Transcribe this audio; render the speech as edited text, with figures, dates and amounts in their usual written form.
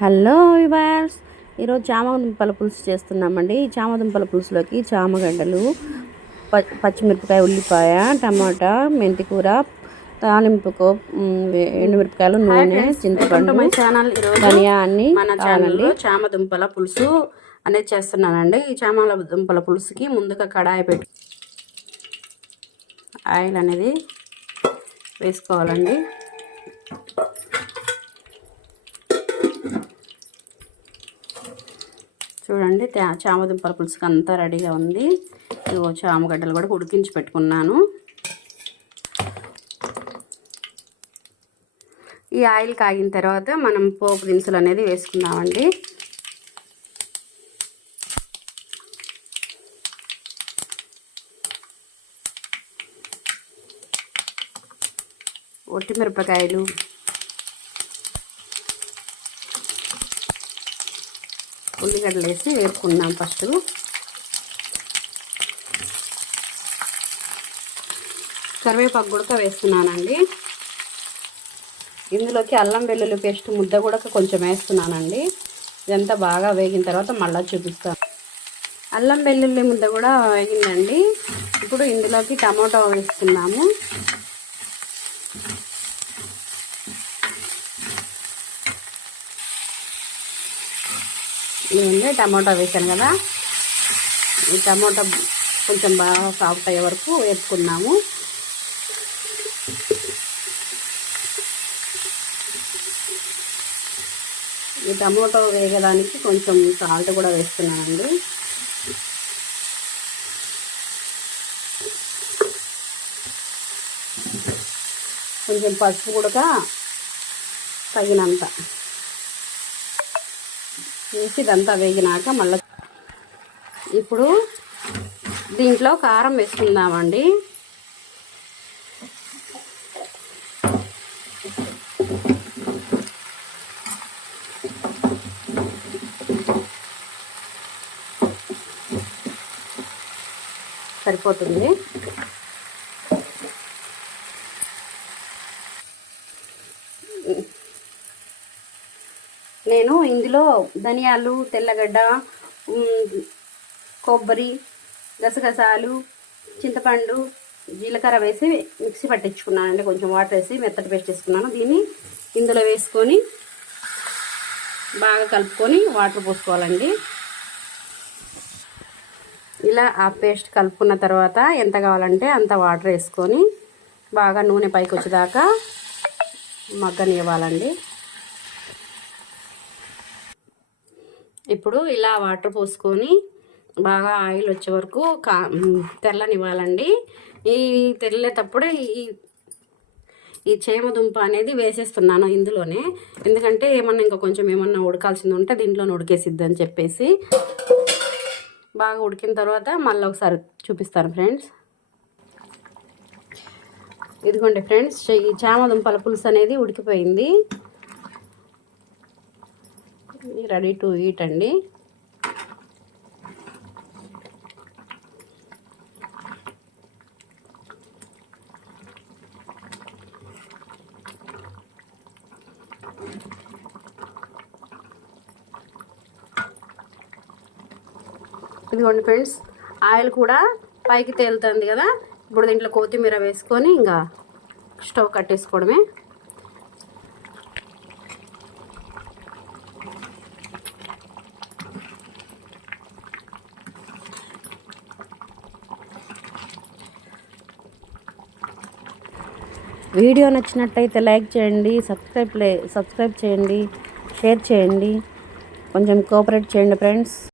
Hello viewers, ఈరోజు చామదుంపల పులుసు చేస్తున్నామండి. ఈ చామదుంపల పులుసులోకి చామగడ్డలు, పచ్చిమిరపకాయ, ఉల్లిపాయ, టమాటా, మెంతికూర, తాలింపుకు ఎండుమిరపకాయలు, నూనె, చింతపండు, ధనియా అన్ని మన ఛానల్లో చామదుంపల పులుసు అనేది చేస్తున్నానండి. ఈ చామదుంపల పులుసుకి ముందుగా కడాయి పెట్టి ఆయిల్ అనేది వేసుకోవాలండి. చూడండి, చామదుంపల పులుసుకి అంతా రెడీగా ఉంది. ఇగో చామగడ్డలు కూడా ఉడికించి పెట్టుకున్నాను. ఈ ఆయిల్ కాగిన తర్వాత మనం పోపు దినుసులు అనేది వేసుకుందామండి. ఒట్టిమిరపకాయలు, ఉల్లిగడ్డలు వేసి వేసుకున్నాం. ఫస్ట్ కరివేపాకు గుడక వేస్తున్నానండి. ఇందులోకి అల్లం వెల్లుల్లి పేస్ట్ ముద్ద కూడా కొంచెం వేస్తున్నానండి. ఇదంతా బాగా వేగిన తర్వాత మళ్ళీ చూపిస్తాను. అల్లం వెల్లుల్లి ముద్ద కూడా వేగిందండి. ఇప్పుడు ఇందులోకి టమాటో వేసుకున్నాము. నేను టమాటా వేసాను కదా, ఈ టమాటా కొంచెం బాగా సాఫ్ట్ అయ్యే వరకు వేసుకున్నాము. ఈ టమాటో వేగడానికి కొంచెం సాల్ట్ కూడా వేస్తున్నానండి. కొంచెం పసుపు కూడా తగినంత వేసి ఇదంతా వేగినాక మళ్ళీ ఇప్పుడు దీంట్లో కారం వేసుకుందామండి. సరిపోతుంది. నేను ఇందులో ధనియాలు, తెల్లగడ్డ, కొబ్బరి, గసగసాలు, చింతపండు, జీలకర్ర వేసి మిక్సీ పట్టించుకున్నానండి. కొంచెం వాటర్ వేసి మెత్తటి పేస్ట్ చేసుకున్నాను. దీన్ని ఇందులో వేసుకొని బాగా కలుపుకొని వాటర్ పోసుకోవాలండి. ఇలా ఆ పేస్ట్ కలుపుకున్న తర్వాత ఎంత కావాలంటే అంత వాటర్ వేసుకొని బాగా నూనె పైకి వచ్చేదాకా మగ్గనివ్వాలండి. ఇప్పుడు ఇలా వాటర్ పోసుకొని బాగా ఆయిల్ వచ్చే వరకు తెల్లనివ్వాలండి. ఈ తెల్లేటప్పుడే ఈ చేమదుంప అనేది వేసేస్తున్నాను ఇందులోనే. ఎందుకంటే ఇంకా కొంచెం ఏమన్నా ఉడకాల్సింది ఉంటే దీంట్లోనే ఉడికేసిద్ది అని చెప్పేసి. బాగా ఉడికిన తర్వాత మళ్ళీ ఒకసారి చూపిస్తాను ఫ్రెండ్స్. ఇదిగోండి ఫ్రెండ్స్, ఈ చామదుంపల పులుసు అనేది ఉడికిపోయింది. రెడీ టు ఈట్ అండి. ఇదిగోండి ఫ్రెండ్స్, ఆయిల్ కూడా పైకి తేలుతుంది కదా. ఇప్పుడు దీంట్లో కొత్తిమీర వేసుకొని ఇంకా స్టవ్ కట్టేసుకోవడమే. వీడియో నచ్చినట్టయితే లైక్ చేయండి, సబ్స్క్రైబ్ చేయండి, షేర్ చేయండి, కొంచెం కోఆపరేట్ చేయండి ఫ్రెండ్స్.